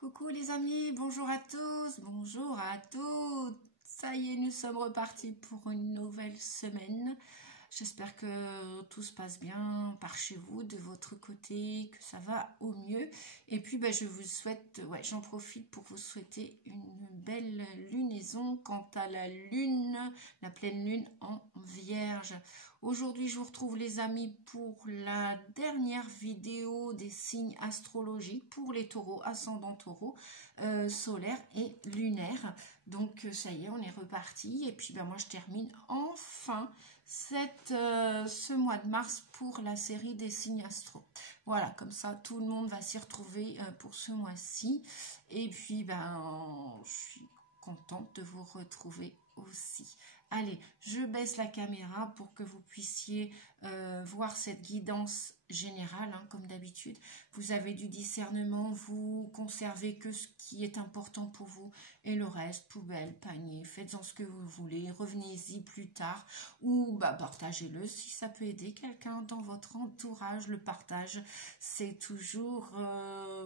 Coucou les amis, bonjour à tous, bonjour à toutes. Ça y est, nous sommes repartis pour une nouvelle semaine. J'espère que tout se passe bien par chez vous, de votre côté, que ça va au mieux. Et puis, je vous souhaite, j'en profite pour vous souhaiter une belle lunaison quant à la lune, la pleine lune en Vierge. Aujourd'hui, je vous retrouve les amis pour la dernière vidéo des signes astrologiques pour les taureaux, ascendant taureau, solaire et lunaire. Donc, ça y est, on est reparti. Et puis, moi, je termine enfin ce mois de mars pour la série des signes astro. Voilà, comme ça, tout le monde va s'y retrouver pour ce mois-ci. Et puis, je suis contente de vous retrouver aussi. Allez, je baisse la caméra pour que vous puissiez voir cette guidance générale, comme d'habitude. Vous avez du discernement, vous conservez que ce qui est important pour vous et le reste, poubelle, panier, faites-en ce que vous voulez, revenez-y plus tard ou partagez-le si ça peut aider quelqu'un dans votre entourage. Le partage, c'est toujours,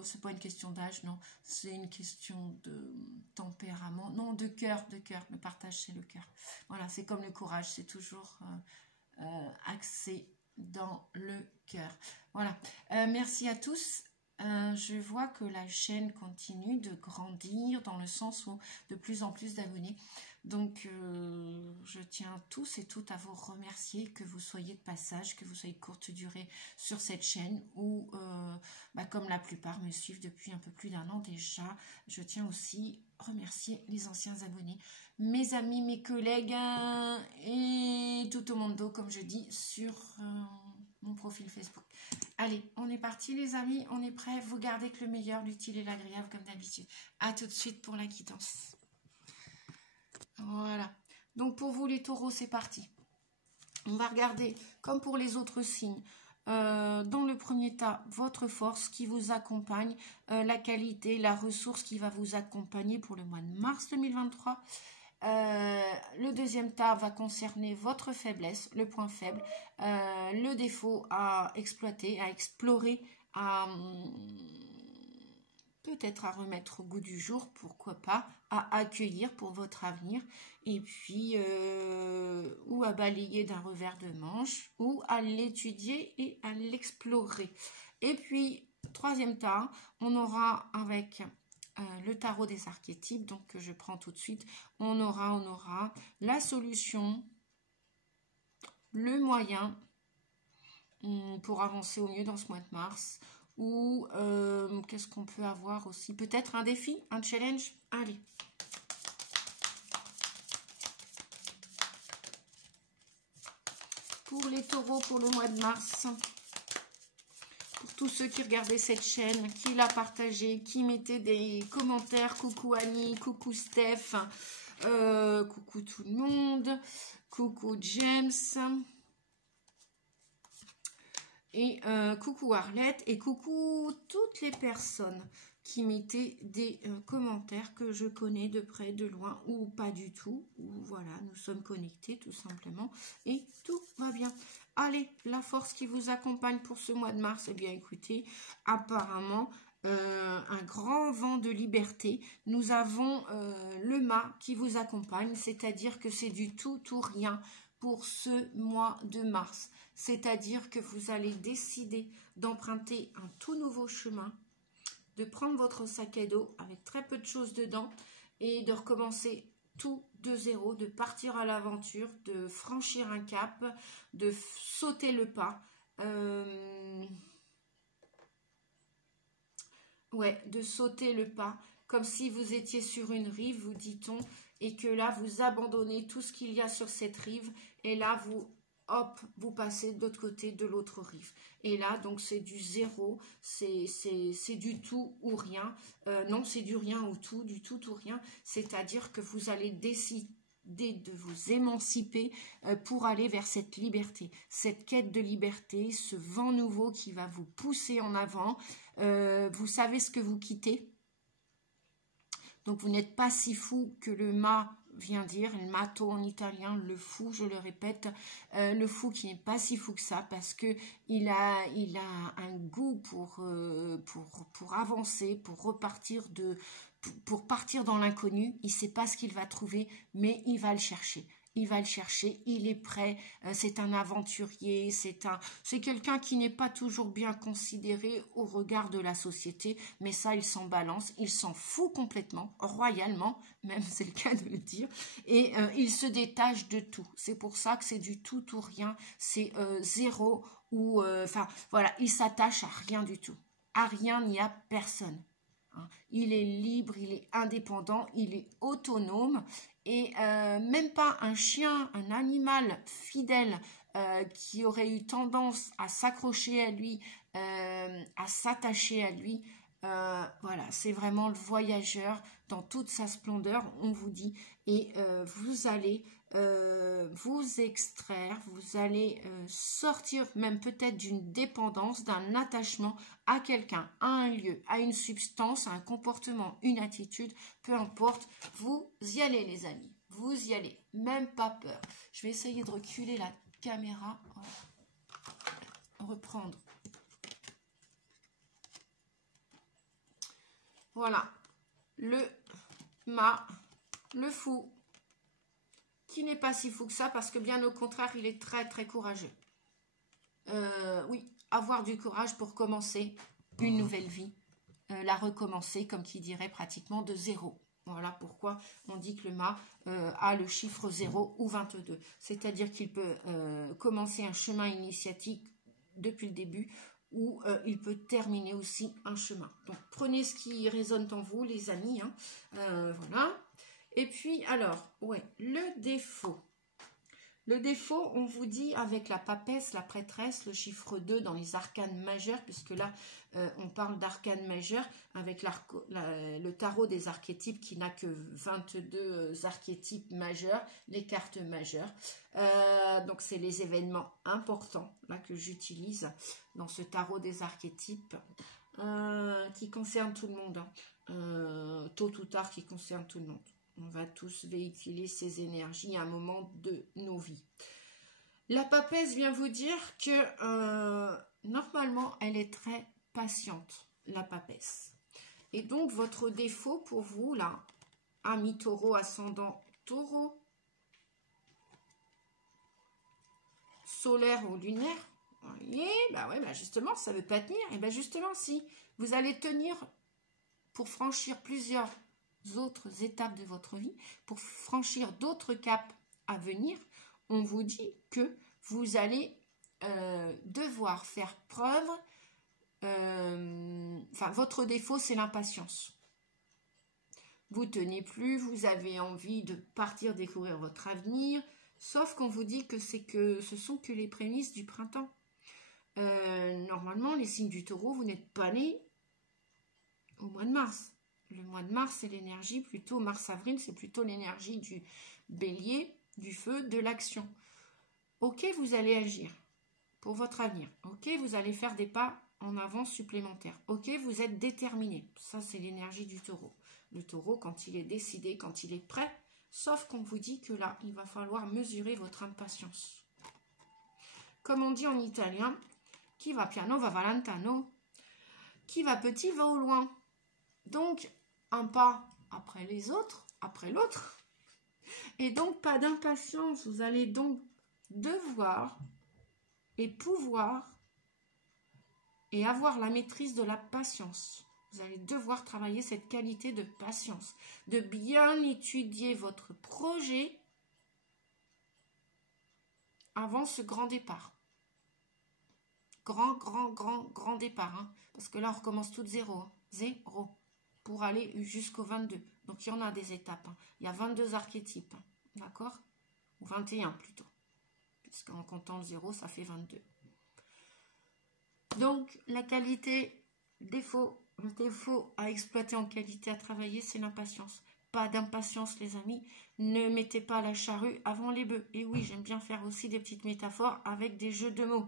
c'est pas une question d'âge, non, c'est une question de tempérament, non, de cœur, le partage c'est le cœur. Voilà, c'est comme le courage, c'est toujours axé dans le cœur. Voilà, merci à tous. Je vois que la chaîne continue de grandir dans le sens où de plus en plus d'abonnés. Donc, je tiens tous et toutes à vous remercier, que vous soyez de passage, que vous soyez de courte durée sur cette chaîne ou, comme la plupart me suivent depuis un peu plus d'un an déjà, je tiens aussi à remercier les anciens abonnés, mes amis, mes collègues et tout au monde, comme je dis, sur mon profil Facebook. Allez, on est parti les amis, on est prêts. Vous gardez que le meilleur, l'utile et l'agréable comme d'habitude. À tout de suite pour la guidance. Voilà. Donc pour vous les taureaux, c'est parti. On va regarder, comme pour les autres signes, dans le premier tas, votre force qui vous accompagne, la qualité, la ressource qui va vous accompagner pour le mois de mars 2023. Le deuxième tas va concerner votre faiblesse, le point faible, le défaut à exploiter, à explorer, à peut-être à remettre au goût du jour, pourquoi pas, à accueillir pour votre avenir, et puis ou à balayer d'un revers de manche, ou à l'étudier et à l'explorer. Et puis, troisième tas, on aura avec le tarot des archétypes, donc que je prends tout de suite, on aura la solution, le moyen pour avancer au mieux dans ce mois de mars, ou qu'est-ce qu'on peut avoir aussi, peut-être un défi, un challenge. Allez, pour les taureaux pour le mois de mars, pour tous ceux qui regardaient cette chaîne, qui l'a partagé, qui mettaient des commentaires, coucou Annie, coucou Steph, coucou tout le monde, coucou James, et coucou Arlette, et coucou toutes les personnes qui mettaient des commentaires que je connais de près, de loin, ou pas du tout, ou voilà, nous sommes connectés tout simplement, et tout va bien. Allez, la force qui vous accompagne pour ce mois de mars, eh bien écoutez, apparemment, un grand vent de liberté. Nous avons le mât qui vous accompagne, c'est-à-dire que c'est du tout ou rien pour ce mois de mars. C'est-à-dire que vous allez décider d'emprunter un tout nouveau chemin, de prendre votre sac à dos avec très peu de choses dedans et de recommencer tout de zéro, de partir à l'aventure, de franchir un cap, de sauter le pas. De sauter le pas, comme si vous étiez sur une rive, vous dit-on, et que là, vous abandonnez tout ce qu'il y a sur cette rive, et là, vous passez de l'autre côté, de l'autre rive. Et là, donc, c'est du zéro, c'est du tout ou rien. Non, c'est du rien ou tout, du tout ou rien. C'est-à-dire que vous allez décider de vous émanciper pour aller vers cette liberté, cette quête de liberté, ce vent nouveau qui va vous pousser en avant. Vous savez ce que vous quittez. Donc, vous n'êtes pas si fou que le mât vient dire, il matto en italien, le fou, je le répète, le fou qui n'est pas si fou que ça, parce que il a un goût pour avancer, pour repartir pour partir dans l'inconnu. Il ne sait pas ce qu'il va trouver, mais il va le chercher. Il va le chercher, il est prêt, c'est un aventurier, c'est quelqu'un qui n'est pas toujours bien considéré au regard de la société, mais ça, il s'en balance, il s'en fout complètement, royalement, même c'est le cas de le dire, et il se détache de tout. C'est pour ça que c'est du tout ou rien, c'est zéro, ou, enfin, voilà, il s'attache à rien du tout, à rien ni à personne. Il est libre, il est indépendant, il est autonome et même pas un chien, un animal fidèle qui aurait eu tendance à s'accrocher à lui, à s'attacher à lui. Voilà, c'est vraiment le voyageur dans toute sa splendeur, on vous dit, et vous allez vous extraire, vous allez sortir même peut-être d'une dépendance, d'un attachement à quelqu'un, à un lieu, à une substance, à un comportement, une attitude, peu importe, vous y allez les amis, vous y allez, même pas peur. Je vais essayer de reculer la caméra, voilà. Reprendre. Voilà, le fou, qui n'est pas si fou que ça, parce que bien au contraire, il est très très courageux. Oui, avoir du courage pour commencer une nouvelle vie, la recommencer, comme qui dirait pratiquement de zéro. Voilà pourquoi on dit que le mât a le chiffre 0 ou 22. C'est-à-dire qu'il peut commencer un chemin initiatique depuis le début, ou il peut terminer aussi un chemin. Donc prenez ce qui résonne en vous, les amis. Hein. Voilà. Et puis, alors, ouais, le défaut. Le défaut, on vous dit avec la papesse, la prêtresse, le chiffre 2 dans les arcanes majeures, puisque là, on parle d'arcanes majeures avec le tarot des archétypes qui n'a que 22 archétypes majeurs, les cartes majeures. Donc, c'est les événements importants là que j'utilise dans ce tarot des archétypes qui concerne tout le monde. Hein. Tôt ou tard, qui concerne tout le monde. On va tous véhiculer ces énergies à un moment de nos vies. La papesse vient vous dire que normalement, elle est très patiente, la papesse. Et donc, votre défaut pour vous, là, ami taureau, ascendant taureau, solaire ou lunaire, voyez, bah ouais, bah justement, ça ne veut pas tenir. Et bien justement, si vous allez tenir pour franchir plusieurs autres étapes de votre vie, pour franchir d'autres caps à venir, on vous dit que vous allez devoir faire preuve, enfin votre défaut c'est l'impatience. Vous tenez plus, vous avez envie de partir découvrir votre avenir, sauf qu'on vous dit que ce sont que les prémices du printemps. Normalement les signes du taureau, vous n'êtes pas nés au mois de mars. Le mois de mars, c'est l'énergie, plutôt mars-avril, c'est plutôt l'énergie du bélier, du feu, de l'action. Ok, vous allez agir pour votre avenir. Ok, vous allez faire des pas en avant supplémentaires. Ok, vous êtes déterminé. Ça, c'est l'énergie du taureau. Le taureau, quand il est décidé, quand il est prêt, sauf qu'on vous dit que là, il va falloir mesurer votre impatience. Comme on dit en italien, qui va piano va valentano. Qui va petit va au loin. Donc, un pas après les autres, après l'autre. Et donc, pas d'impatience. Vous allez donc devoir et pouvoir et avoir la maîtrise de la patience. Vous allez devoir travailler cette qualité de patience, de bien étudier votre projet avant ce grand départ. Grand départ. Hein, parce que là, on recommence tout de zéro. Hein, zéro. Pour aller jusqu'au 22. Donc, il y en a des étapes. Hein. Il y a 22 archétypes. Hein. D'accord? Ou 21 plutôt. Puisqu'en comptant le 0, ça fait 22. Donc, la qualité, le défaut à exploiter en qualité à travailler, c'est l'impatience. Pas d'impatience, les amis. Ne mettez pas la charrue avant les bœufs. Et oui, j'aime bien faire aussi des petites métaphores avec des jeux de mots.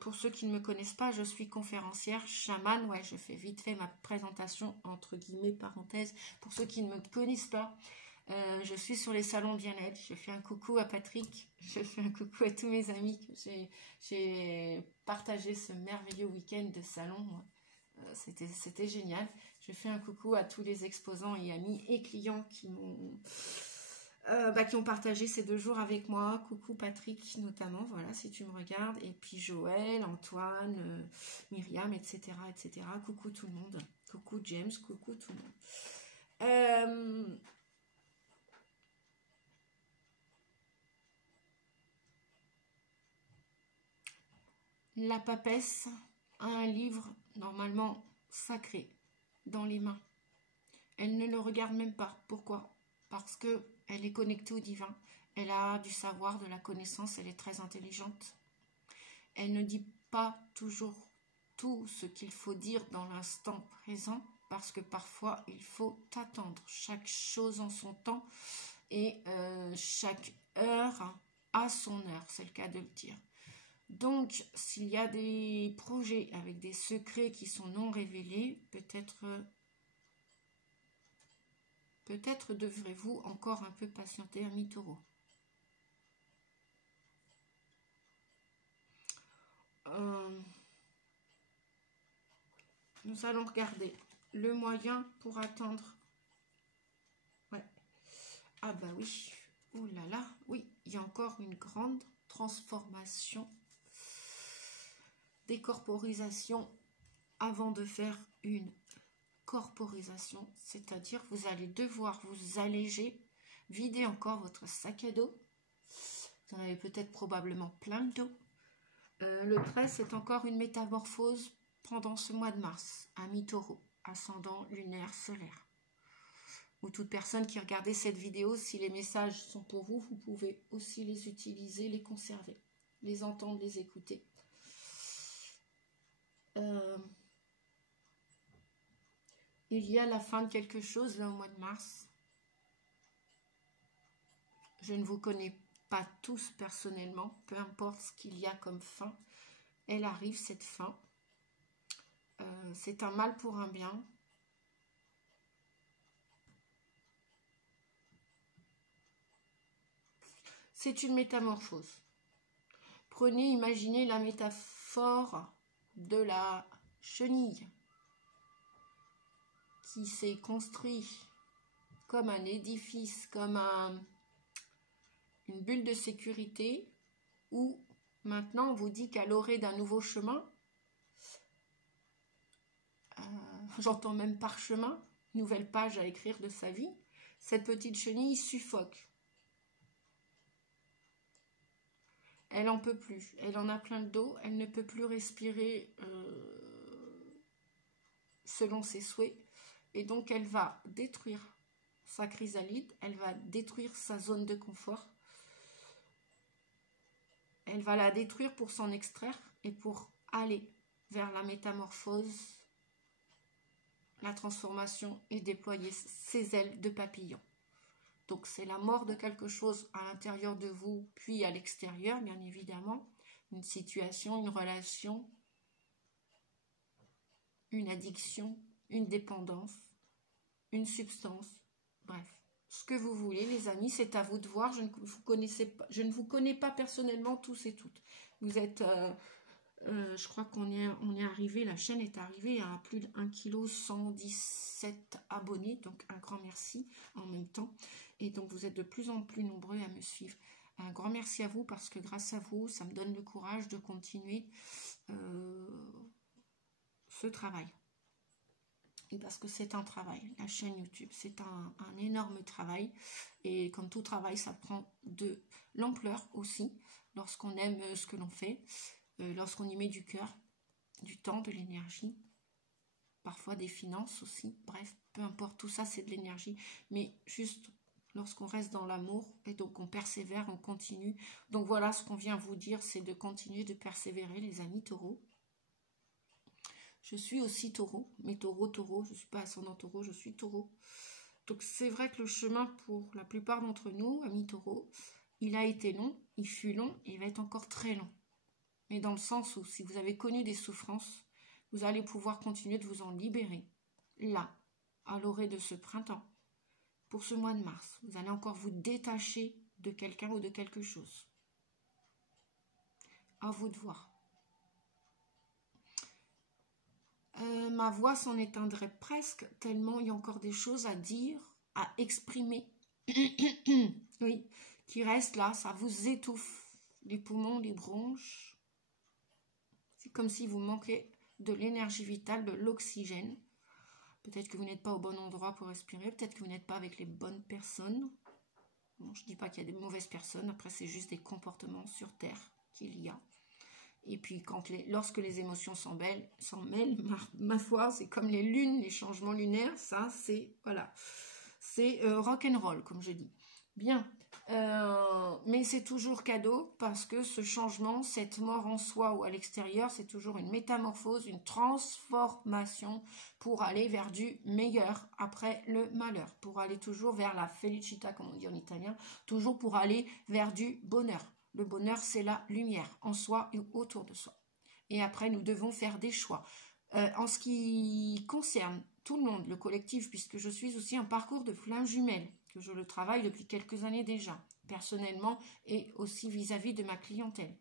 Pour ceux qui ne me connaissent pas, je suis conférencière, chamane. Ouais, je fais vite fait ma présentation entre guillemets parenthèses pour ceux qui ne me connaissent pas. Je suis sur les salons bien-être. Je fais un coucou à Patrick. Je fais un coucou à tous mes amis que j'ai partagé ce merveilleux week-end de salon. C'était génial. Je fais un coucou à tous les exposants et amis et clients qui ont partagé ces 2 jours avec moi. Coucou Patrick notamment, voilà, si tu me regardes. Et puis Joël, Antoine, Myriam, etc., etc. Coucou tout le monde. Coucou James, coucou tout le monde. La papesse a un livre normalement sacré dans les mains. Elle ne le regarde même pas. Pourquoi? Parce qu'elle est connectée au divin. Elle a du savoir, de la connaissance, elle est très intelligente. Elle ne dit pas toujours tout ce qu'il faut dire dans l'instant présent, parce que parfois il faut attendre chaque chose en son temps et chaque heure a son heure, c'est le cas de le dire. Donc, s'il y a des projets avec des secrets qui sont non révélés, peut-être devrez-vous encore un peu patienter, ami Taureau. Nous allons regarder le moyen pour attendre. Ouais. Ah bah oui. Oh là là. Oui, il y a encore une grande transformation, décorporisation avant de faire une corporisation, c'est-à-dire vous allez devoir vous alléger, vider encore votre sac à dos. Vous en avez peut-être probablement plein le dos. Le 13, c'est encore une métamorphose pendant ce mois de mars, ami Taureau, ascendant lunaire solaire. Ou toute personne qui regardait cette vidéo, si les messages sont pour vous, vous pouvez aussi les utiliser, les conserver, les entendre, les écouter. Il y a la fin de quelque chose là au mois de mars. Je ne vous connais pas tous personnellement, peu importe ce qu'il y a comme fin, elle arrive cette fin. C'est un mal pour un bien. C'est une métamorphose. Prenez, imaginez la métaphore de la chenille qui s'est construit comme un édifice, comme une bulle de sécurité, où maintenant on vous dit qu'à l'orée d'un nouveau chemin, j'entends même parchemin, nouvelle page à écrire de sa vie, cette petite chenille suffoque. Elle n'en peut plus, elle en a plein le dos, elle ne peut plus respirer selon ses souhaits, et donc elle va détruire sa chrysalide, elle va détruire sa zone de confort, elle va la détruire pour s'en extraire et pour aller vers la métamorphose, la transformation et déployer ses ailes de papillon. Donc c'est la mort de quelque chose à l'intérieur de vous, puis à l'extérieur, bien évidemment. Une situation, une relation, une addiction, une dépendance, une substance, bref. Ce que vous voulez, les amis, c'est à vous de voir. Je ne vous connais pas personnellement tous et toutes. Vous êtes, je crois qu'on est arrivé, la chaîne est arrivée à plus de 1,117 kg abonnés. Donc un grand merci en même temps. Et donc, vous êtes de plus en plus nombreux à me suivre. Un grand merci à vous parce que grâce à vous, ça me donne le courage de continuer ce travail. Et parce que c'est un travail, la chaîne YouTube, c'est un énorme travail. Et comme tout travail, ça prend de l'ampleur aussi, lorsqu'on aime ce que l'on fait, lorsqu'on y met du cœur, du temps, de l'énergie, parfois des finances aussi. Bref, peu importe, tout ça, c'est de l'énergie. Mais juste lorsqu'on reste dans l'amour, et donc on persévère, on continue. Donc voilà, ce qu'on vient vous dire, c'est de continuer de persévérer, les amis Taureaux. Je suis aussi Taureau, mais Taureau, je ne suis pas ascendant Taureau, je suis Taureau. Donc c'est vrai que le chemin pour la plupart d'entre nous, amis Taureau, il a été long, il fut long, et il va être encore très long. Mais dans le sens où si vous avez connu des souffrances, vous allez pouvoir continuer de vous en libérer, là, à l'orée de ce printemps. pour ce mois de mars. Vous allez encore vous détacher de quelqu'un ou de quelque chose. À vous de voir. Ma voix s'en éteindrait presque, tellement il y a encore des choses à dire, à exprimer. Oui, qui restent là, ça vous étouffe. Les poumons, les bronches. C'est comme si vous manquez de l'énergie vitale, de l'oxygène. Peut-être que vous n'êtes pas au bon endroit pour respirer, peut-être que vous n'êtes pas avec les bonnes personnes. Bon, je ne dis pas qu'il y a des mauvaises personnes, après c'est juste des comportements sur Terre qu'il y a. Et puis lorsque les émotions s'en mêlent, ma foi, c'est comme les lunes, les changements lunaires, ça c'est, voilà, c'est rock'n'roll comme je dis. Bien, mais c'est toujours cadeau parce que ce changement, cette mort en soi ou à l'extérieur, c'est toujours une métamorphose, une transformation pour aller vers du meilleur après le malheur, pour aller toujours vers la felicità, comme on dit en italien, toujours pour aller vers du bonheur. Le bonheur, c'est la lumière en soi et autour de soi. Et après, nous devons faire des choix. En ce qui concerne tout le monde, le collectif, puisque je suis aussi un parcours de flamme jumelle, que je le travaille depuis quelques années déjà, personnellement et aussi vis-à-vis de ma clientèle.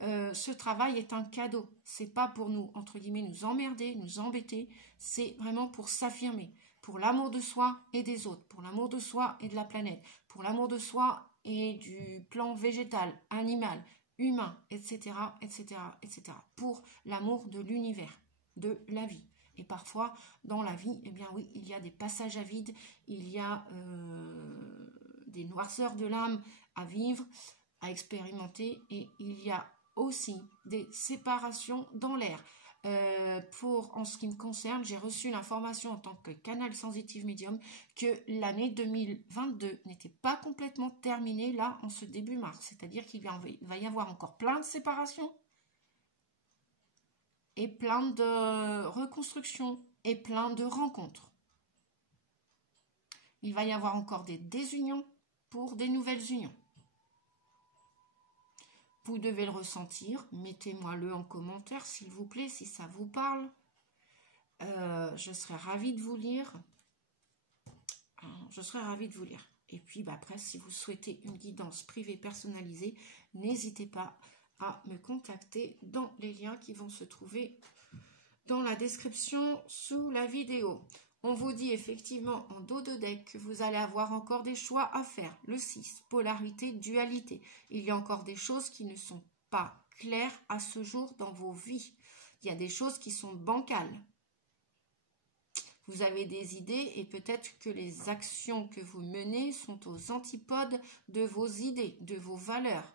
Ce travail est un cadeau. C'est pas pour nous, entre guillemets, nous emmerder, nous embêter. C'est vraiment pour s'affirmer, pour l'amour de soi et des autres, pour l'amour de soi et de la planète, pour l'amour de soi et du plan végétal, animal, humain, etc., etc., etc. Pour l'amour de l'univers, de la vie. Et parfois, dans la vie, eh bien oui, il y a des passages à vide, il y a des noirceurs de l'âme à vivre, à expérimenter, et il y a aussi des séparations dans l'air. En ce qui me concerne, j'ai reçu l'information en tant que canal sensitive médium que l'année 2022 n'était pas complètement terminée là en ce début mars. C'est-à-dire qu'il va y avoir encore plein de séparations et plein de reconstructions et plein de rencontres. Il va y avoir encore des désunions pour des nouvelles unions. Vous devez le ressentir, mettez-moi-le en commentaire s'il vous plaît, si ça vous parle. Je serais ravie de vous lire. Et puis après, si vous souhaitez une guidance privée personnalisée, n'hésitez pas à me contacter dans les liens qui vont se trouver dans la description sous la vidéo. On vous dit effectivement en dos de deck que vous allez avoir encore des choix à faire. Le 6, polarité, dualité. Il y a encore des choses qui ne sont pas claires à ce jour dans vos vies. Il y a des choses qui sont bancales. Vous avez des idées et peut-être que les actions que vous menez sont aux antipodes de vos idées, de vos valeurs.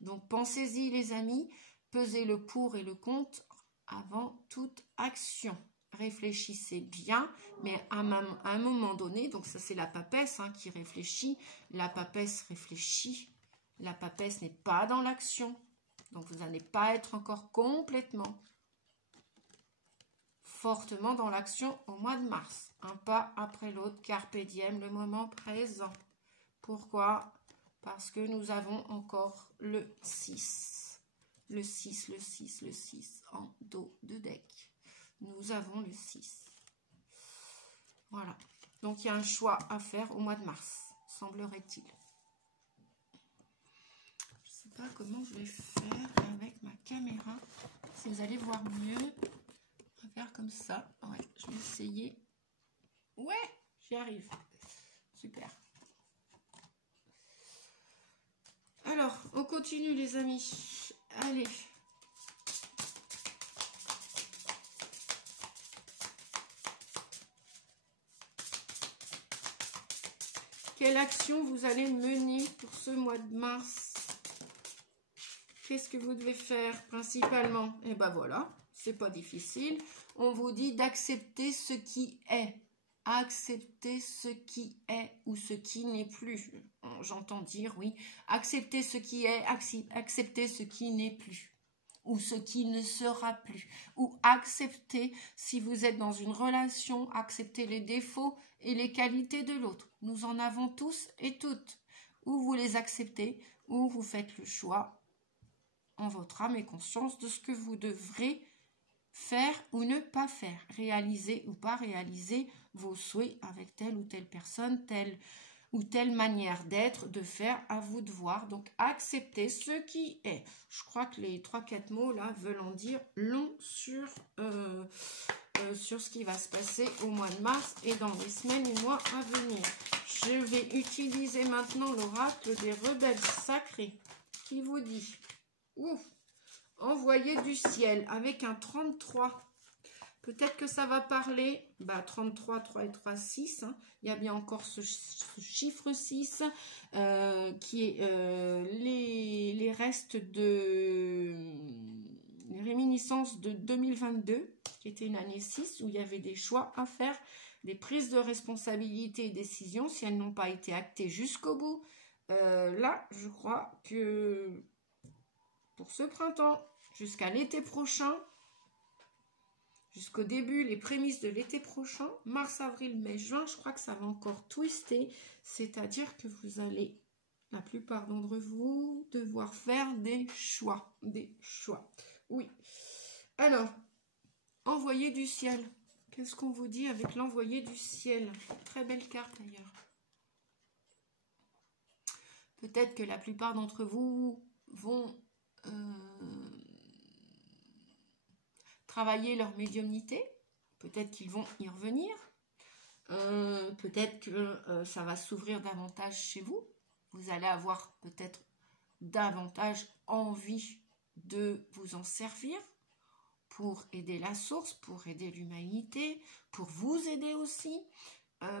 Donc pensez-y les amis, pesez le pour et le contre avant toute action. Réfléchissez bien, mais à un moment donné, donc ça c'est la papesse qui réfléchit, la papesse réfléchit, la papesse n'est pas dans l'action, donc vous n'allez pas être encore complètement, fortement dans l'action au mois de mars, un pas après l'autre, carpe diem, le moment présent. Pourquoi? Parce que nous avons encore le 6, le 6, le 6, le 6 en dos de deck. Nous avons le 6. Voilà. Donc, il y a un choix à faire au mois de mars, semblerait-il. Je ne sais pas comment je vais faire avec ma caméra. Si vous allez voir mieux, on va faire comme ça. Ouais, je vais essayer. Ouais, j'y arrive. Super. Alors, on continue les amis. Allez. Quelle action vous allez mener pour ce mois de mars? Qu'est-ce que vous devez faire principalement? Et ben voilà, c'est pas difficile. On vous dit d'accepter ce qui est. Accepter ce qui est ou ce qui n'est plus. J'entends dire, oui, accepter ce qui est, accepter ce qui n'est plus. Ou ce qui ne sera plus. Ou accepter, si vous êtes dans une relation, accepter les défauts et les qualités de l'autre. Nous en avons tous et toutes. Ou vous les acceptez, ou vous faites le choix en votre âme et conscience de ce que vous devrez faire ou ne pas faire, réaliser ou pas réaliser vos souhaits avec telle ou telle personne, telle ou telle manière d'être, de faire, à vous de voir. Donc, accepter ce qui est. Je crois que les 3-4 mots là veulent en dire long sur ce qui va se passer au mois de mars et dans les semaines et mois à venir. Je vais utiliser maintenant l'oracle des rebelles sacrés qui vous dit ouf, envoyé du ciel avec un 33. Peut-être que ça va parler, 33, 3 et 3, 6. Hein. Il y a bien encore ce chiffre 6 qui est les restes de les réminiscences de 2022, qui était une année 6, où il y avait des choix à faire, des prises de responsabilité et décisions, si elles n'ont pas été actées jusqu'au bout. Là, je crois que pour ce printemps, jusqu'à l'été prochain, jusqu'au début, les prémices de l'été prochain, mars, avril, mai, juin, je crois que ça va encore twister. C'est-à-dire que vous allez, la plupart d'entre vous, devoir faire des choix. Des choix. Oui. Alors, envoyé du ciel. Qu'est-ce qu'on vous dit avec l'envoyé du ciel? Très belle carte d'ailleurs. Peut-être que la plupart d'entre vous vont travailler leur médiumnité, peut-être qu'ils vont y revenir, peut-être que ça va s'ouvrir davantage chez vous, vous allez avoir peut-être davantage envie de vous en servir pour aider la source, pour aider l'humanité, pour vous aider aussi,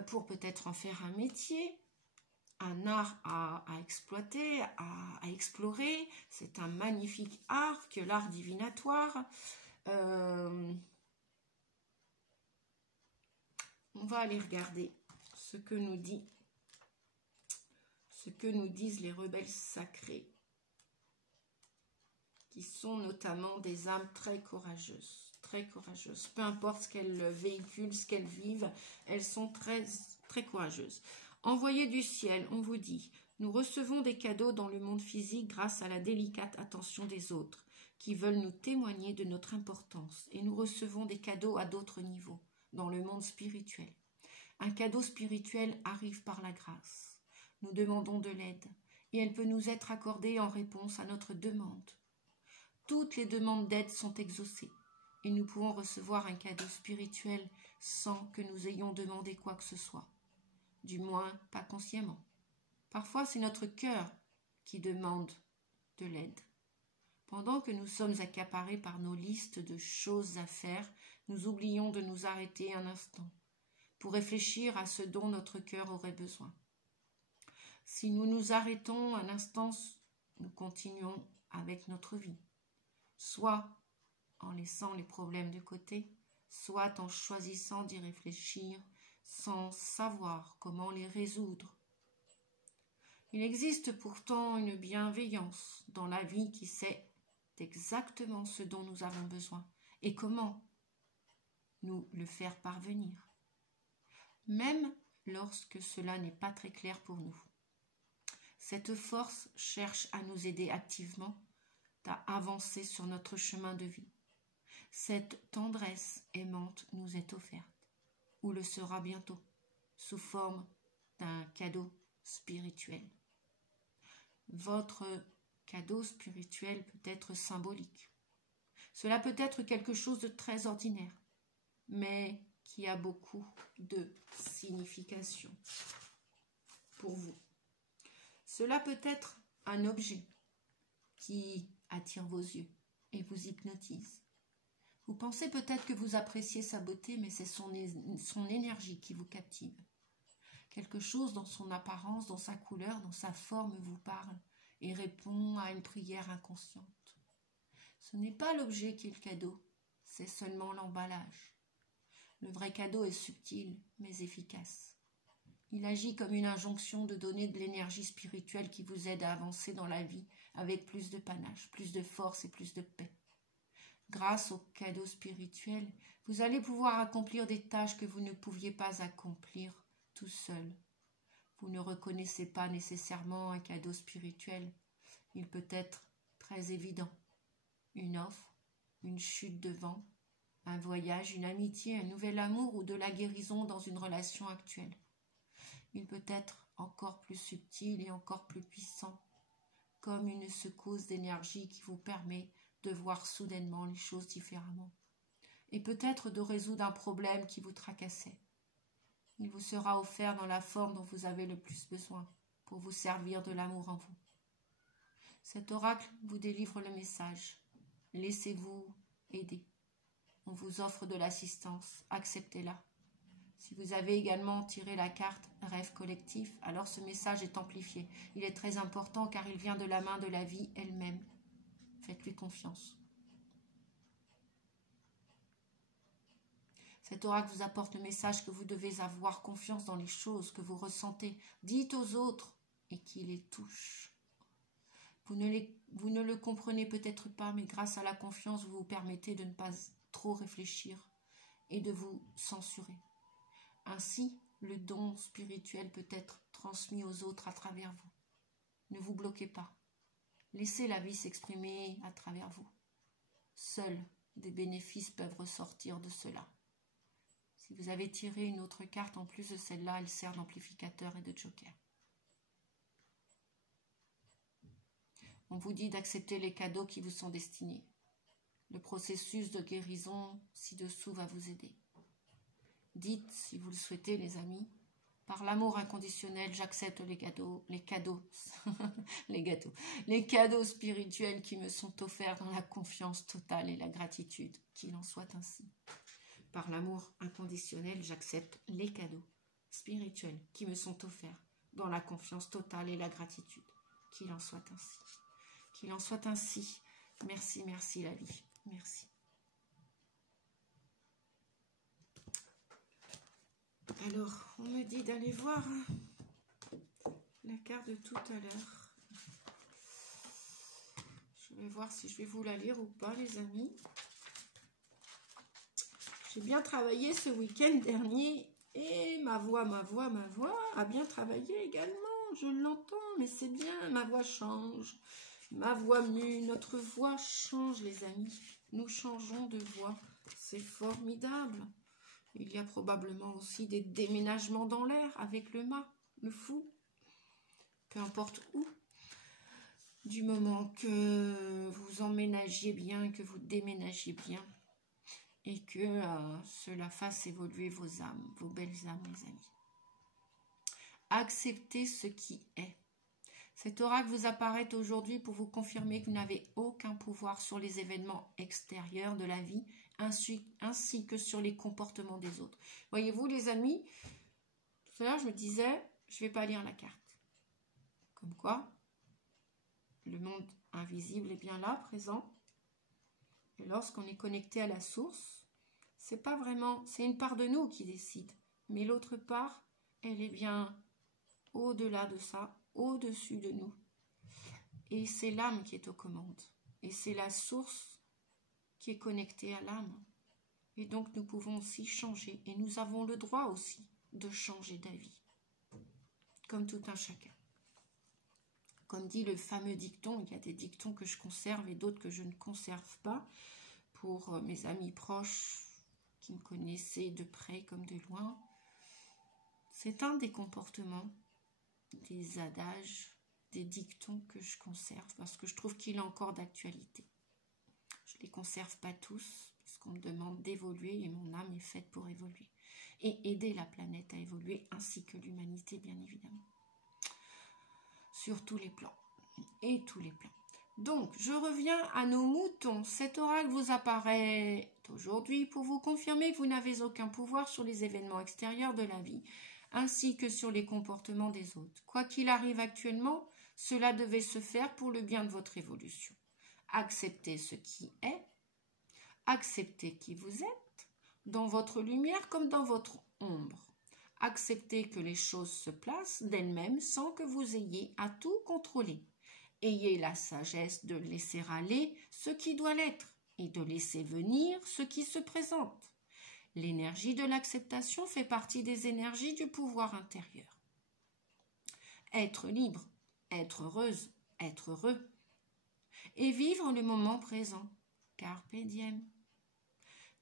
pour peut-être en faire un métier, un art à exploiter, à explorer. C'est un magnifique art que l'art divinatoire. On va aller regarder ce que nous disent les rebelles sacrés, qui sont notamment des âmes très courageuses, peu importe ce qu'elles véhiculent, ce qu'elles vivent, elles sont très, très courageuses. Envoyés du ciel, on vous dit, nous recevons des cadeaux dans le monde physique grâce à la délicate attention des autres, qui veulent nous témoigner de notre importance, et nous recevons des cadeaux à d'autres niveaux, dans le monde spirituel. Un cadeau spirituel arrive par la grâce. Nous demandons de l'aide, et elle peut nous être accordée en réponse à notre demande. Toutes les demandes d'aide sont exaucées, et nous pouvons recevoir un cadeau spirituel sans que nous ayons demandé quoi que ce soit, du moins pas consciemment. Parfois, c'est notre cœur qui demande de l'aide. Pendant que nous sommes accaparés par nos listes de choses à faire, nous oublions de nous arrêter un instant pour réfléchir à ce dont notre cœur aurait besoin. Si nous nous arrêtons un instant, nous continuons avec notre vie, soit en laissant les problèmes de côté, soit en choisissant d'y réfléchir sans savoir comment les résoudre. Il existe pourtant une bienveillance dans la vie qui sait exactement ce dont nous avons besoin et comment nous le faire parvenir, même lorsque cela n'est pas très clair pour nous. Cette force cherche à nous aider activement à avancer sur notre chemin de vie. Cette tendresse aimante nous est offerte, ou le sera bientôt, sous forme d'un cadeau spirituel. Votre cadeau spirituel peut être symbolique. Cela peut être quelque chose de très ordinaire, mais qui a beaucoup de signification pour vous. Cela peut être un objet qui attire vos yeux et vous hypnotise. Vous pensez peut-être que vous appréciez sa beauté, mais c'est son énergie qui vous captive. Quelque chose dans son apparence, dans sa couleur, dans sa forme vous parle et répond à une prière inconsciente. Ce n'est pas l'objet qui est le cadeau, c'est seulement l'emballage. Le vrai cadeau est subtil, mais efficace. Il agit comme une injonction de donner de l'énergie spirituelle qui vous aide à avancer dans la vie avec plus de panache, plus de force et plus de paix. Grâce au cadeau spirituel, vous allez pouvoir accomplir des tâches que vous ne pouviez pas accomplir tout seul. Vous ne reconnaissez pas nécessairement un cadeau spirituel. Il peut être très évident. Une offre, une chute de vent, un voyage, une amitié, un nouvel amour ou de la guérison dans une relation actuelle. Il peut être encore plus subtil et encore plus puissant, comme une secousse d'énergie qui vous permet de voir soudainement les choses différemment, et peut-être de résoudre un problème qui vous tracassait. Il vous sera offert dans la forme dont vous avez le plus besoin, pour vous servir de l'amour en vous. Cet oracle vous délivre le message. Laissez-vous aider. On vous offre de l'assistance, acceptez-la. Si vous avez également tiré la carte rêve collectif, alors ce message est amplifié. Il est très important car il vient de la main de la vie elle-même. Faites-lui confiance. Cet oracle vous apporte le message que vous devez avoir confiance dans les choses que vous ressentez. Dites aux autres et qui les touchent. Vous ne le comprenez peut-être pas, mais grâce à la confiance, vous vous permettez de ne pas trop réfléchir et de vous censurer. Ainsi, le don spirituel peut être transmis aux autres à travers vous. Ne vous bloquez pas. Laissez la vie s'exprimer à travers vous. Seuls des bénéfices peuvent ressortir de cela. Si vous avez tiré une autre carte en plus de celle-là, elle sert d'amplificateur et de joker. On vous dit d'accepter les cadeaux qui vous sont destinés. Le processus de guérison ci-dessous va vous aider. Dites, si vous le souhaitez, les amis, par l'amour inconditionnel, j'accepte les cadeaux spirituels qui me sont offerts dans la confiance totale et la gratitude, qu'il en soit ainsi. Par l'amour inconditionnel, j'accepte les cadeaux spirituels qui me sont offerts dans la confiance totale et la gratitude, qu'il en soit ainsi. Qu'il en soit ainsi. Merci, merci la vie. Merci. Alors, on me dit d'aller voir la carte de tout à l'heure. Je vais voir si je vais vous la lire ou pas, les amis. J'ai bien travaillé ce week-end dernier et ma voix a bien travaillé également. Je l'entends, mais c'est bien, ma voix change. Ma voix mue, notre voix change, les amis. Nous changeons de voix. C'est formidable. Il y a probablement aussi des déménagements dans l'air avec le mât, le fou. Peu importe où. Du moment que vous emménagiez bien, que vous déménagiez bien et que cela fasse évoluer vos âmes, vos belles âmes, les amis. Acceptez ce qui est. Cet oracle vous apparaît aujourd'hui pour vous confirmer que vous n'avez aucun pouvoir sur les événements extérieurs de la vie, ainsi que sur les comportements des autres. Voyez-vous, les amis, tout à l'heure, je me disais, je ne vais pas lire la carte. Comme quoi, le monde invisible est bien là, présent. Et lorsqu'on est connecté à la source, c'est pas vraiment, c'est une part de nous qui décide. Mais l'autre part, elle est bien au-delà de ça, au-dessus de nous. Et c'est l'âme qui est aux commandes. Et c'est la source qui est connectée à l'âme. Et donc nous pouvons aussi changer. Et nous avons le droit aussi de changer d'avis. Comme tout un chacun. Comme dit le fameux dicton, il y a des dictons que je conserve et d'autres que je ne conserve pas. Pour mes amis proches qui me connaissaient de près comme de loin. C'est un des comportements, des adages, des dictons que je conserve parce que je trouve qu'il est encore d'actualité. Je ne les conserve pas tous parce qu'on me demande d'évoluer et mon âme est faite pour évoluer et aider la planète à évoluer ainsi que l'humanité bien évidemment. Sur tous les plans et tous les plans. Donc, je reviens à nos moutons. Cet oracle vous apparaît aujourd'hui pour vous confirmer que vous n'avez aucun pouvoir sur les événements extérieurs de la vie ainsi que sur les comportements des autres. Quoi qu'il arrive actuellement, cela devait se faire pour le bien de votre évolution. Acceptez ce qui est, acceptez qui vous êtes, dans votre lumière comme dans votre ombre. Acceptez que les choses se placent d'elles-mêmes sans que vous ayez à tout contrôler. Ayez la sagesse de laisser aller ce qui doit l'être et de laisser venir ce qui se présente. L'énergie de l'acceptation fait partie des énergies du pouvoir intérieur. Être libre, être heureuse, être heureux et vivre le moment présent. Carpe diem.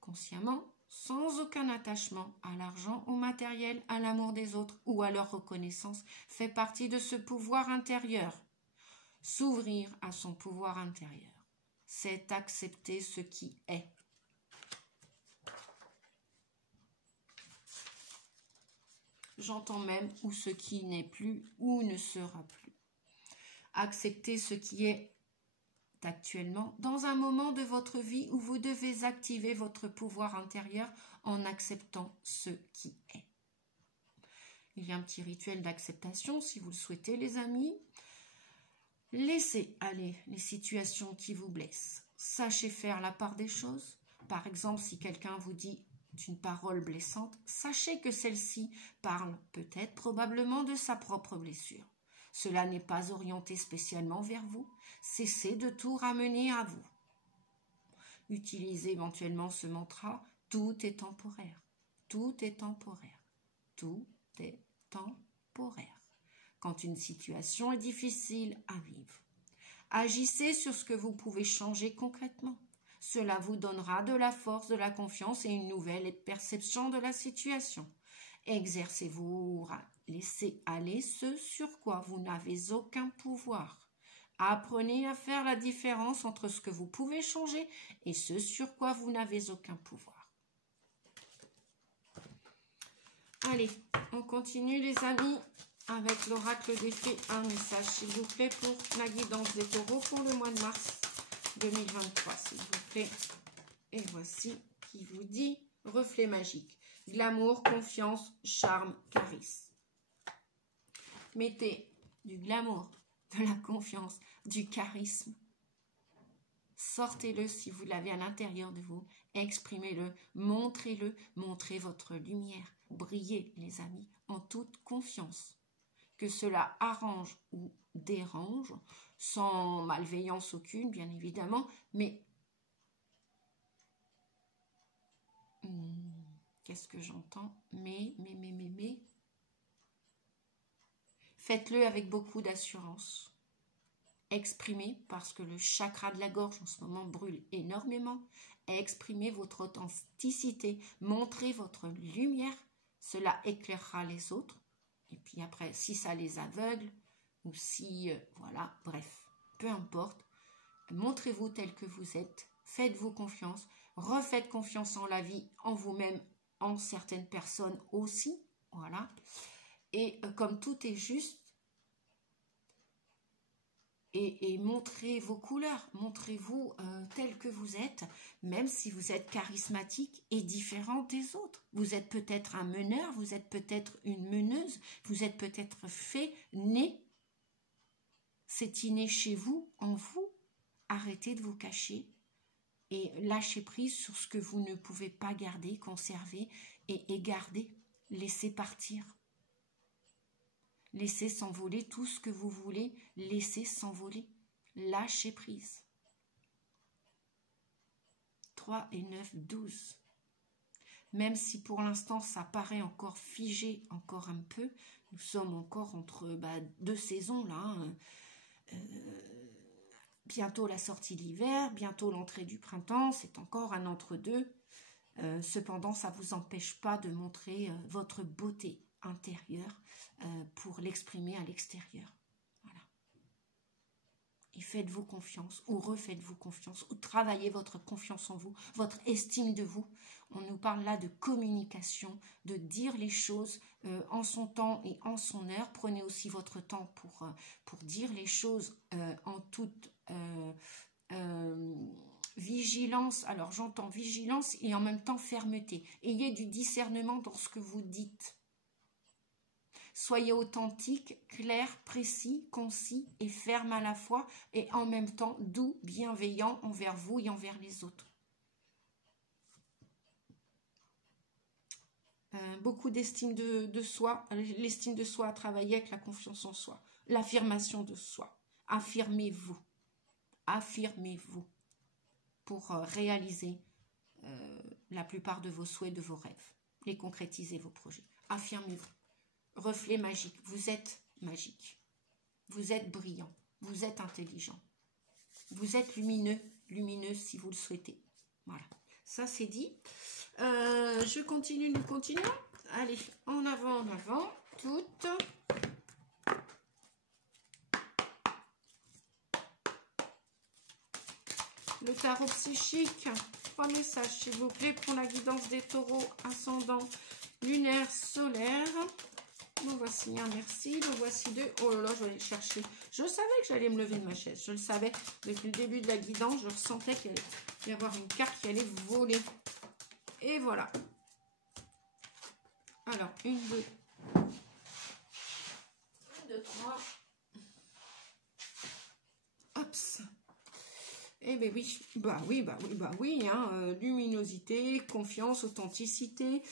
consciemment, sans aucun attachement à l'argent, au matériel, à l'amour des autres ou à leur reconnaissance, fait partie de ce pouvoir intérieur. S'ouvrir à son pouvoir intérieur, c'est accepter ce qui est. J'entends même ou ce qui n'est plus ou ne sera plus. Accepter ce qui est actuellement dans un moment de votre vie où vous devez activer votre pouvoir intérieur en acceptant ce qui est. Il y a un petit rituel d'acceptation si vous le souhaitez les amis. Laissez aller les situations qui vous blessent. Sachez faire la part des choses. Par exemple, si quelqu'un vous dit une parole blessante, sachez que celle-ci parle peut-être probablement de sa propre blessure. Cela n'est pas orienté spécialement vers vous. Cessez de tout ramener à vous. Utilisez éventuellement ce mantra « Tout est temporaire, tout est temporaire, tout est temporaire ». Quand une situation est difficile à vivre, agissez sur ce que vous pouvez changer concrètement. Cela vous donnera de la force, de la confiance et une nouvelle perception de la situation. Exercez-vous, laissez aller ce sur quoi vous n'avez aucun pouvoir. Apprenez à faire la différence entre ce que vous pouvez changer et ce sur quoi vous n'avez aucun pouvoir. Allez, on continue les amis avec l'oracle des fées. Un message s'il vous plaît pour la guidance des taureaux pour le mois de mars 2023, s'il vous plaît. Et voici qui vous dit reflet magique. Glamour, confiance, charme, charisme. Mettez du glamour, de la confiance, du charisme. Sortez-le si vous l'avez à l'intérieur de vous. Exprimez-le, montrez-le, montrez votre lumière. Brillez les amis, en toute confiance. Que cela arrange ou dérange, sans malveillance aucune, bien évidemment, mais qu'est-ce que j'entends? Mais, faites-le avec beaucoup d'assurance. Exprimez, parce que le chakra de la gorge en ce moment brûle énormément. Exprimez votre authenticité, montrez votre lumière, cela éclairera les autres. Et puis après, si ça les aveugle, ou si, voilà, bref, peu importe, montrez-vous tel que vous êtes, faites-vous confiance, refaites confiance en la vie, en vous-même, en certaines personnes aussi, voilà. Et comme tout est juste, et montrez vos couleurs, montrez-vous tel que vous êtes, même si vous êtes charismatique et différent des autres. Vous êtes peut-être un meneur, vous êtes peut-être une meneuse, vous êtes peut-être fait, né. C'est inné chez vous, en vous. Arrêtez de vous cacher et lâchez prise sur ce que vous ne pouvez pas garder, conserver et garder. Laissez partir. Laissez s'envoler tout ce que vous voulez, laissez s'envoler. Lâchez prise. 3 et 9, 12. Même si pour l'instant ça paraît encore figé, encore un peu, nous sommes encore entre deux saisons là. Bientôt la sortie de l'hiver, bientôt l'entrée du printemps, c'est encore un entre-deux. Cependant, ça ne vous empêche pas de montrer votre beauté intérieure pour l'exprimer à l'extérieur. Voilà. Et faites-vous confiance, ou refaites-vous confiance, ou travaillez votre confiance en vous, votre estime de vous. On nous parle là de communication, de dire les choses en son temps et en son heure. Prenez aussi votre temps pour dire les choses en toute vigilance. Alors j'entends vigilance et en même temps fermeté. Ayez du discernement dans ce que vous dites. Soyez authentique, clair, précis, concis et ferme à la fois et en même temps doux, bienveillant envers vous et envers les autres. Beaucoup d'estime de soi, l'estime de soi à travailler avec la confiance en soi, l'affirmation de soi. Affirmez-vous, affirmez-vous pour réaliser la plupart de vos souhaits, de vos rêves, et concrétiser vos projets. Affirmez-vous. Reflet magique, vous êtes magique, vous êtes brillant, vous êtes intelligent, vous êtes lumineux, lumineuse si vous le souhaitez. Voilà. ça c'est dit. Je continue, nous continuons. Allez, en avant, toutes. Le tarot psychique, 3 messages s'il vous plaît pour la guidance des taureaux, ascendant, lunaire, solaire. Donc voici un merci, donc voici 2. Oh là là, je vais aller chercher. Je savais que j'allais me lever de ma chaise, je le savais. Depuis le début de la guidance, je ressentais qu'il allait y avoir une carte qui allait voler. Et voilà. Alors, 1, 2, 3. Hops. Eh bien oui, hein, luminosité, confiance, authenticité,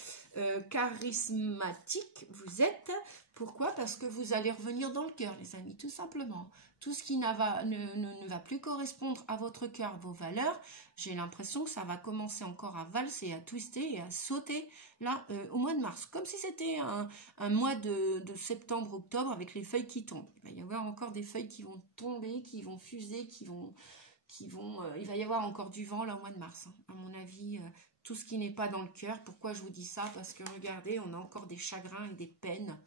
charismatique, vous êtes. Pourquoi? Parce que vous allez revenir dans le cœur, les amis, tout simplement. Tout ce qui ne va plus correspondre à votre cœur, vos valeurs, j'ai l'impression que ça va commencer encore à valser, à twister et à sauter là au mois de mars. Comme si c'était un mois de septembre, octobre avec les feuilles qui tombent. Il va y avoir encore des feuilles qui vont tomber, qui vont fuser, il va y avoir encore du vent là au mois de mars, hein. À mon avis, tout ce qui n'est pas dans le cœur. Pourquoi je vous dis ça? Parce que regardez, on a encore des chagrins et des peines,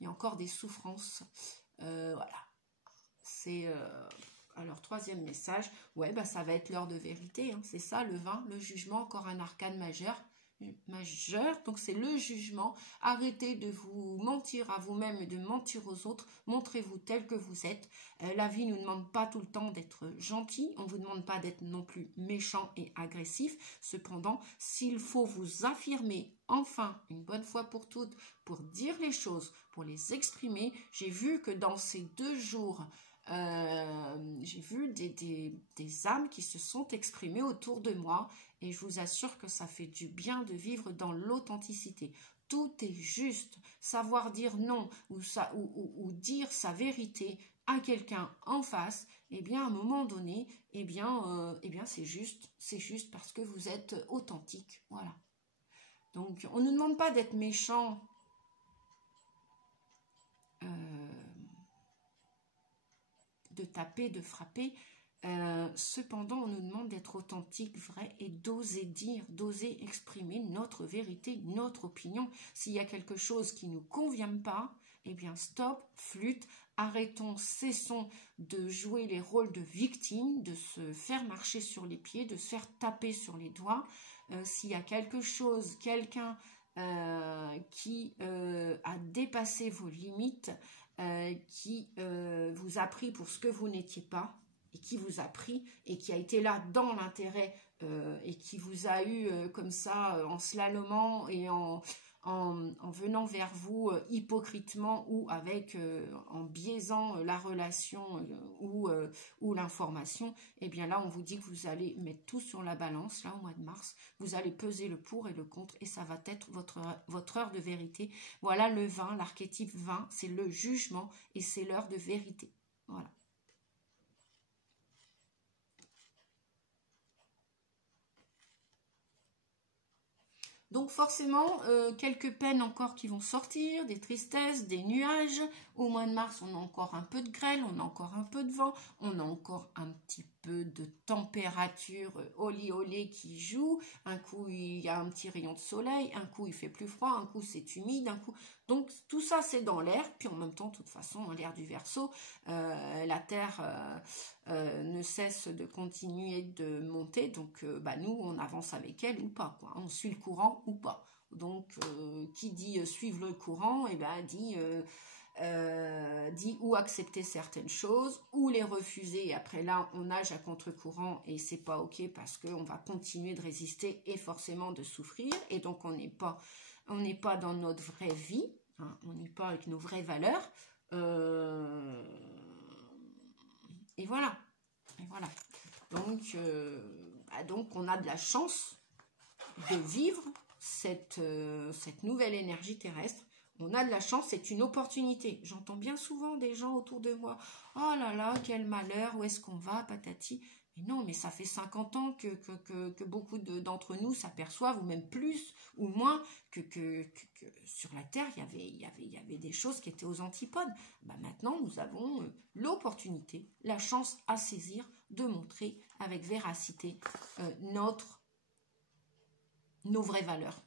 il y a encore des souffrances. Voilà. C'est alors 3e message. Ouais, bah ça va être l'heure de vérité, hein. C'est ça, le 20, le jugement, encore un arcane majeur. Donc c'est le jugement. Arrêtez de vous mentir à vous-même et de mentir aux autres. Montrez-vous tel que vous êtes. La vie ne nous demande pas tout le temps d'être gentil. On ne vous demande pas d'être non plus méchant et agressif. Cependant, s'il faut vous affirmer enfin une bonne fois pour toutes, pour dire les choses, pour les exprimer, j'ai vu que dans ces 2 jours, j'ai vu des âmes qui se sont exprimées autour de moi et je vous assure que ça fait du bien de vivre dans l'authenticité. Tout est juste. Savoir dire non ou dire sa vérité à quelqu'un en face, eh bien à un moment donné, eh bien c'est juste parce que vous êtes authentique. Voilà. Donc on ne nous demande pas d'être méchant. De taper, de frapper. Cependant, on nous demande d'être authentique, vrai et d'oser dire, d'oser exprimer notre vérité, notre opinion. S'il y a quelque chose qui ne nous convient pas, eh bien stop, flûte, arrêtons, cessons de jouer les rôles de victime, de se faire marcher sur les pieds, de se faire taper sur les doigts. S'il y a quelque chose, quelqu'un qui a dépassé vos limites, qui vous a pris pour ce que vous n'étiez pas, et qui vous a pris, et qui a été là dans l'intérêt, et qui vous a eu comme ça, en slalomant, et en venant vers vous hypocritement, ou avec en biaisant la relation ou l'information, et bien là on vous dit que vous allez mettre tout sur la balance, là au mois de mars, vous allez peser le pour et le contre, et ça va être votre heure de vérité. Voilà le 20, l'archétype 20, c'est le jugement, et c'est l'heure de vérité. Voilà. Donc forcément, quelques peines encore qui vont sortir, des tristesses, des nuages. Au mois de mars, on a encore un peu de grêle, on a encore un peu de vent, on a encore un petit peu de température olé qui joue. Un coup, il y a un petit rayon de soleil, un coup, il fait plus froid, un coup, c'est humide, un coup... Donc tout ça, c'est dans l'air. Puis en même temps, de toute façon, dans l'air du Verseau, la Terre... ne cesse de continuer de monter, donc nous on avance avec elle ou pas, quoi. On suit le courant ou pas. Donc qui dit suivre le courant, et dit ou accepter certaines choses ou les refuser, et après là on nage à contre-courant et c'est pas ok parce qu'on va continuer de résister et forcément de souffrir, et donc on n'est pas dans notre vraie vie, hein, on n'est pas avec nos vraies valeurs. Et voilà. Donc on a de la chance de vivre cette nouvelle énergie terrestre. On a de la chance, c'est une opportunité. J'entends bien souvent des gens autour de moi. Oh là là, quel malheur, où est-ce qu'on va, patati. Mais non, mais ça fait 50 ans que beaucoup d'entre nous s'aperçoivent, ou même plus ou moins, que sur la Terre, il y avait des choses qui étaient aux antipodes. Maintenant, nous avons l'opportunité, la chance à saisir de montrer avec véracité notre nos vraies valeurs.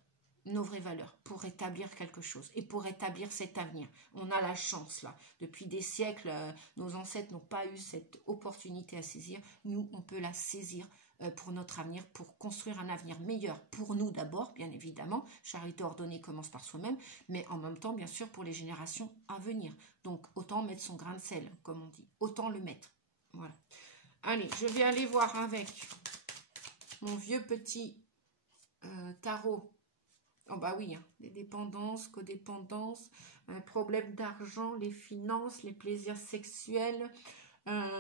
Nos vraies valeurs pour établir quelque chose et pour établir cet avenir. On a la chance là. Depuis des siècles, nos ancêtres n'ont pas eu cette opportunité à saisir. Nous, on peut la saisir pour notre avenir, pour construire un avenir meilleur pour nous d'abord, bien évidemment. Charité ordonnée commence par soi-même, mais en même temps, bien sûr, pour les générations à venir. Donc, autant mettre son grain de sel, comme on dit. Autant le mettre. Voilà. Allez, je vais aller voir avec mon vieux petit tarot. Oh bah oui, hein, les dépendances, codépendances, un problème d'argent, les finances, les plaisirs sexuels.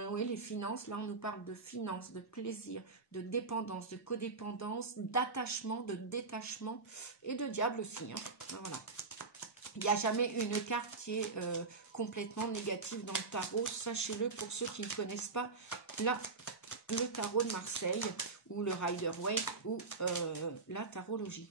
Oui, les finances, là on nous parle de finances, de plaisir, de dépendance, de codépendance, d'attachement, de détachement et de diable aussi. Hein. Voilà. Il n'y a jamais une carte qui est complètement négative dans le tarot. Sachez-le pour ceux qui ne connaissent pas là, le tarot de Marseille ou le Rider-Waite ou la tarologie.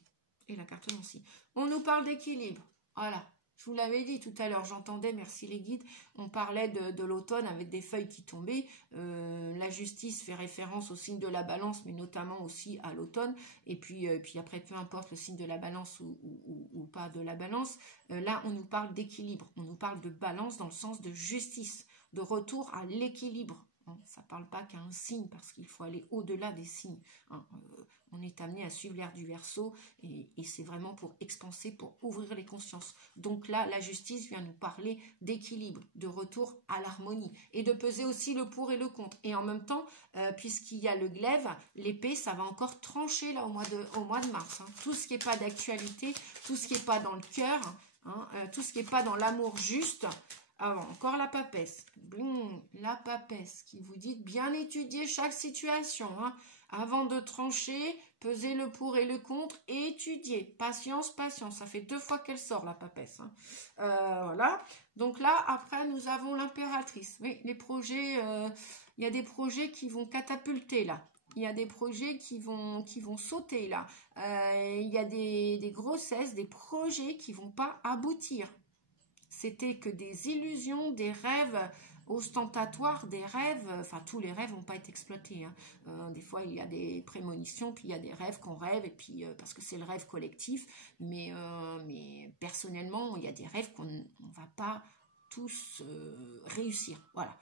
Et la carte Nancy. On nous parle d'équilibre. Voilà. Je vous l'avais dit tout à l'heure, j'entendais, merci les guides, on parlait de l'automne avec des feuilles qui tombaient. La justice fait référence au signe de la balance, mais notamment aussi à l'automne. Et puis après, peu importe le signe de la balance ou pas de la balance, là, on nous parle d'équilibre. On nous parle de balance dans le sens de justice, de retour à l'équilibre. Ça ne parle pas qu'à un signe, parce qu'il faut aller au-delà des signes. On est amené à suivre l'ère du Verseau, et c'est vraiment pour expanser, pour ouvrir les consciences. Donc là, la justice vient nous parler d'équilibre, de retour à l'harmonie, et de peser aussi le pour et le contre. Et en même temps, puisqu'il y a le glaive, l'épée, ça va encore trancher là au mois de mars. Hein. Tout ce qui n'est pas d'actualité, tout ce qui n'est pas dans le cœur, hein, tout ce qui n'est pas dans l'amour juste. Encore la papesse. Bling, la papesse qui vous dit de bien étudier chaque situation. Hein. Avant de trancher, peser le pour et le contre et étudier. Patience, patience. Ça fait 2 fois qu'elle sort, la papesse. Hein. Voilà. Donc là, après, nous avons l'impératrice. Oui, les projets, il y a des projets qui vont catapulter là. Il y a des projets qui vont sauter là. Il y a des grossesses, des projets qui vont pas aboutir. C'était que des illusions, des rêves ostentatoires, des rêves, enfin tous les rêves n'ont pas été exploités. Hein. Des fois il y a des prémonitions, puis il y a des rêves qu'on rêve, et puis parce que c'est le rêve collectif, mais personnellement il y a des rêves qu'on ne va pas tous réussir. Voilà.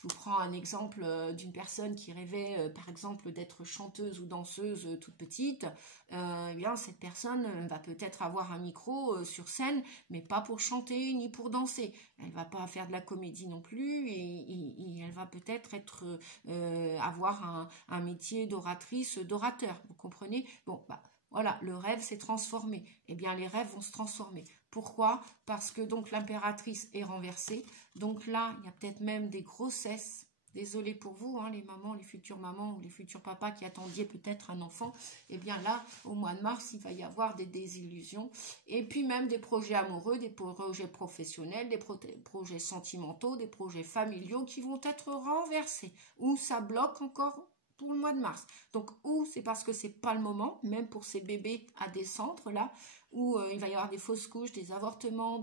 Je vous prends un exemple d'une personne qui rêvait, par exemple, d'être chanteuse ou danseuse toute petite. Eh bien, cette personne va peut-être avoir un micro sur scène, mais pas pour chanter ni pour danser. Elle va pas faire de la comédie non plus, et elle va peut-être avoir un métier d'oratrice, d'orateur. Vous comprenez? Bon, bah voilà, le rêve s'est transformé. Eh bien, les rêves vont se transformer. Pourquoi? Parce que donc l'impératrice est renversée. Donc là, il y a peut-être même des grossesses. Désolée pour vous, hein, les mamans, les futures mamans ou les futurs papas qui attendiez peut-être un enfant. Eh bien là, au mois de mars, il va y avoir des désillusions. Et puis même des projets amoureux, des projets professionnels, des projets sentimentaux, des projets familiaux qui vont être renversés. Ou ça bloque encore pour le mois de mars. Donc, ou c'est parce que c'est pas le moment, même pour ces bébés à descendre là, où il va y avoir des fausses couches, des avortements,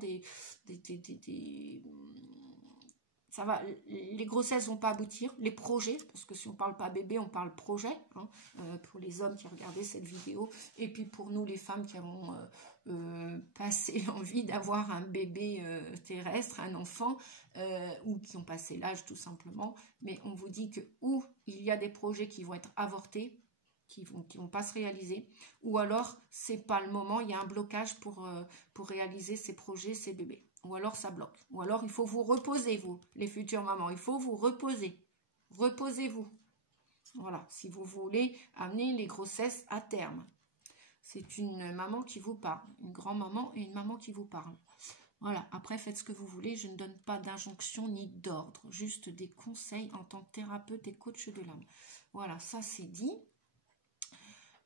ça va, les grossesses vont pas aboutir, les projets, parce que si on parle pas bébé, on parle projet, hein, pour les hommes qui regardaient cette vidéo, et puis pour nous les femmes qui avons passé l'envie d'avoir un bébé terrestre, un enfant, ou qui ont passé l'âge tout simplement, mais on vous dit que ou il y a des projets qui vont être avortés, qui vont pas se réaliser, ou alors c'est pas le moment, il y a un blocage pour réaliser ces projets, ces bébés. Ou alors ça bloque. Ou alors il faut vous reposer, vous, les futures mamans. Il faut vous reposer. Reposez-vous. Voilà, si vous voulez amener les grossesses à terme. C'est une maman qui vous parle. Une grand-maman et une maman qui vous parle. Voilà, après faites ce que vous voulez. Je ne donne pas d'injonction ni d'ordre. Juste des conseils en tant que thérapeute et coach de l'âme. Voilà, ça c'est dit.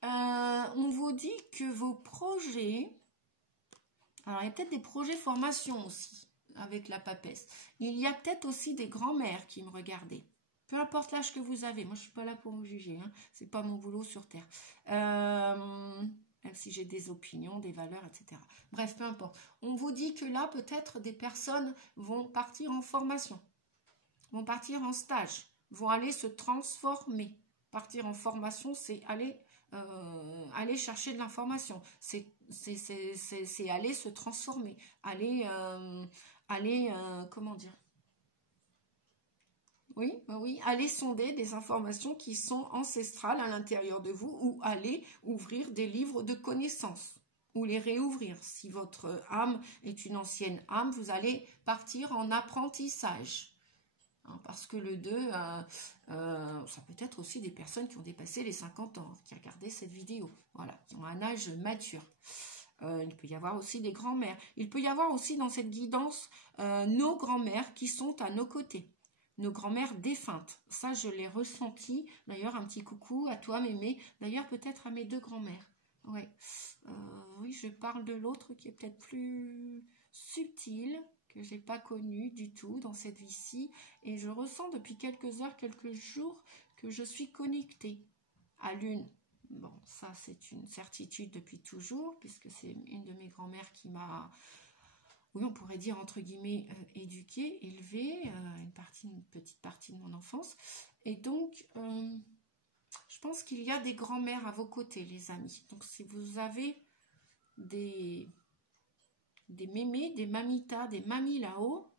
On vous dit que vos projets... Alors, il y a peut-être des projets formation aussi, avec la papesse. Il y a peut-être aussi des grands-mères qui me regardaient. Peu importe l'âge que vous avez. Moi, je ne suis pas là pour vous juger. Hein. Ce n'est pas mon boulot sur Terre. Même si j'ai des opinions, des valeurs, etc. Bref, peu importe. On vous dit que là, peut-être, des personnes vont partir en formation. Vont partir en stage. Vont aller se transformer. Partir en formation, c'est aller aller chercher de l'information. C'est aller se transformer, aller comment dire? Oui, oui, aller sonder des informations qui sont ancestrales à l'intérieur de vous ou aller ouvrir des livres de connaissances ou les réouvrir. Si votre âme est une ancienne âme, vous allez partir en apprentissage. Parce que le 2, ça peut être aussi des personnes qui ont dépassé les 50 ans, qui regardaient cette vidéo, voilà, qui ont un âge mature. Il peut y avoir aussi des grands-mères. Il peut y avoir aussi dans cette guidance nos grands-mères qui sont à nos côtés. Nos grands-mères défuntes. Ça, je l'ai ressenti. D'ailleurs, un petit coucou à toi, Mémé. D'ailleurs, peut-être à mes 2 grands-mères. Ouais. Oui, je parle de l'autre qui est peut-être plus subtil, que je n'ai pas connu du tout dans cette vie-ci. Et je ressens depuis quelques heures, quelques jours, que je suis connectée à l'une. Bon, ça, c'est une certitude depuis toujours, puisque c'est une de mes grand-mères qui m'a... oui, on pourrait dire entre guillemets éduquée, élevée, une petite partie de mon enfance. Et donc, je pense qu'il y a des grands-mères à vos côtés, les amis. Donc, si vous avez des mémés, des mamitas, des mamies là-haut,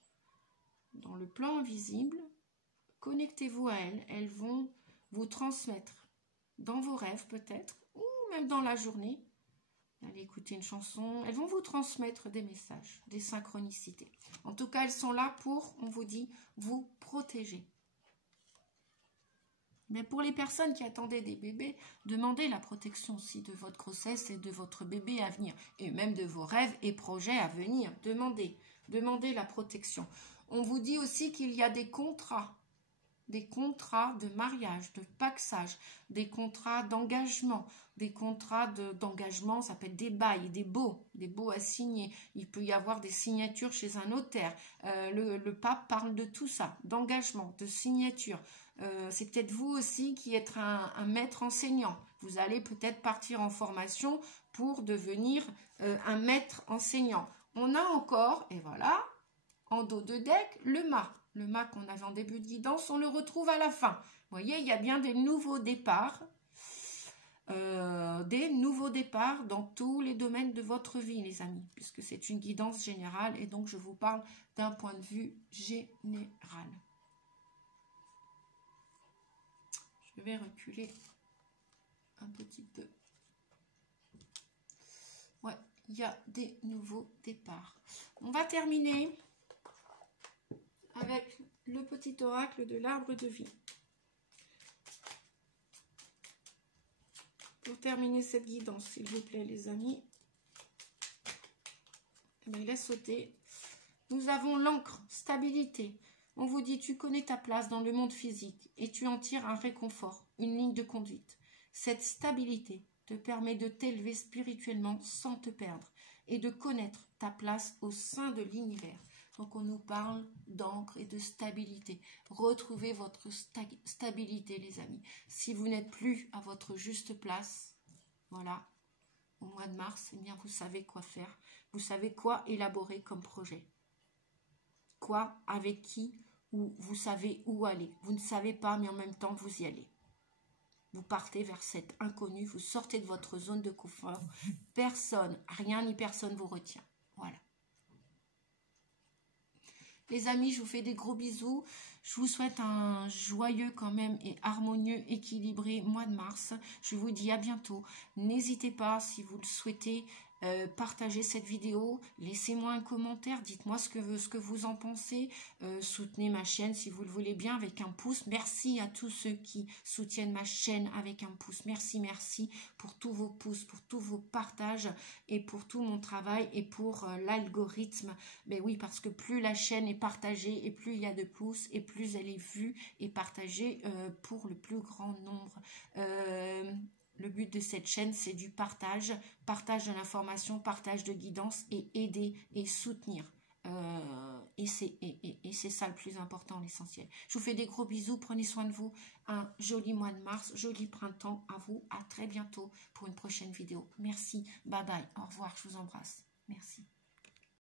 dans le plan invisible, connectez-vous à elles. Elles vont vous transmettre dans vos rêves peut-être, ou même dans la journée. Allez écouter une chanson, elles vont vous transmettre des messages, des synchronicités. En tout cas, elles sont là pour, on vous dit, vous protéger. Mais pour les personnes qui attendaient des bébés, demandez la protection aussi de votre grossesse et de votre bébé à venir. Et même de vos rêves et projets à venir. Demandez la protection. On vous dit aussi qu'il y a des contrats de mariage, de paxage, des contrats d'engagement, des contrats d'engagement, ça peut être des bails, des baux à signer. Il peut y avoir des signatures chez un notaire. Le pape parle de tout ça, d'engagement, de signature. C'est peut-être vous aussi qui êtes un maître enseignant. Vous allez peut-être partir en formation pour devenir un maître enseignant. On a encore, et voilà, en dos de deck, le mât. Le mât qu'on avait en début de guidance, on le retrouve à la fin. Vous voyez, il y a bien des nouveaux départs. Dans tous les domaines de votre vie, les amis, puisque c'est une guidance générale et donc je vous parle d'un point de vue général. Je vais reculer un petit peu. Ouais, il y a des nouveaux départs. On va terminer avec le petit oracle de l'arbre de vie. Pour terminer cette guidance, s'il vous plaît, les amis, eh bien, laisse sauter. Nous avons l'encre, stabilité. On vous dit, tu connais ta place dans le monde physique et tu en tires un réconfort, une ligne de conduite. Cette stabilité te permet de t'élever spirituellement sans te perdre et de connaître ta place au sein de l'univers. Donc, on nous parle d'encre et de stabilité. Retrouvez votre stabilité, les amis. Si vous n'êtes plus à votre juste place, voilà, au mois de mars, eh bien, vous savez quoi faire. Vous savez quoi élaborer comme projet. Quoi, avec qui, ou vous savez où aller. Vous ne savez pas, mais en même temps, vous y allez. Vous partez vers cet inconnu, vous sortez de votre zone de confort. Personne, rien ni personne vous retient. Voilà. Les amis, je vous fais des gros bisous. Je vous souhaite un joyeux quand même et harmonieux, équilibré mois de mars. Je vous dis à bientôt. N'hésitez pas, si vous le souhaitez, partagez cette vidéo. Laissez-moi un commentaire. Dites-moi ce que vous en pensez. Soutenez ma chaîne si vous le voulez bien avec un pouce. Merci à tous ceux qui soutiennent ma chaîne avec un pouce. Merci, merci pour tous vos pouces, pour tous vos partages et pour tout mon travail et pour l'algorithme. Ben oui, parce que plus la chaîne est partagée et plus il y a de pouces et plus elle est vue et partagée pour le plus grand nombre. Le but de cette chaîne, c'est du partage de l'information, partage de guidance et aider et soutenir. Et c'est ça le plus important, l'essentiel. Je vous fais des gros bisous, prenez soin de vous. Un joli mois de mars, joli printemps à vous. À très bientôt pour une prochaine vidéo. Merci, bye bye, au revoir, je vous embrasse. Merci.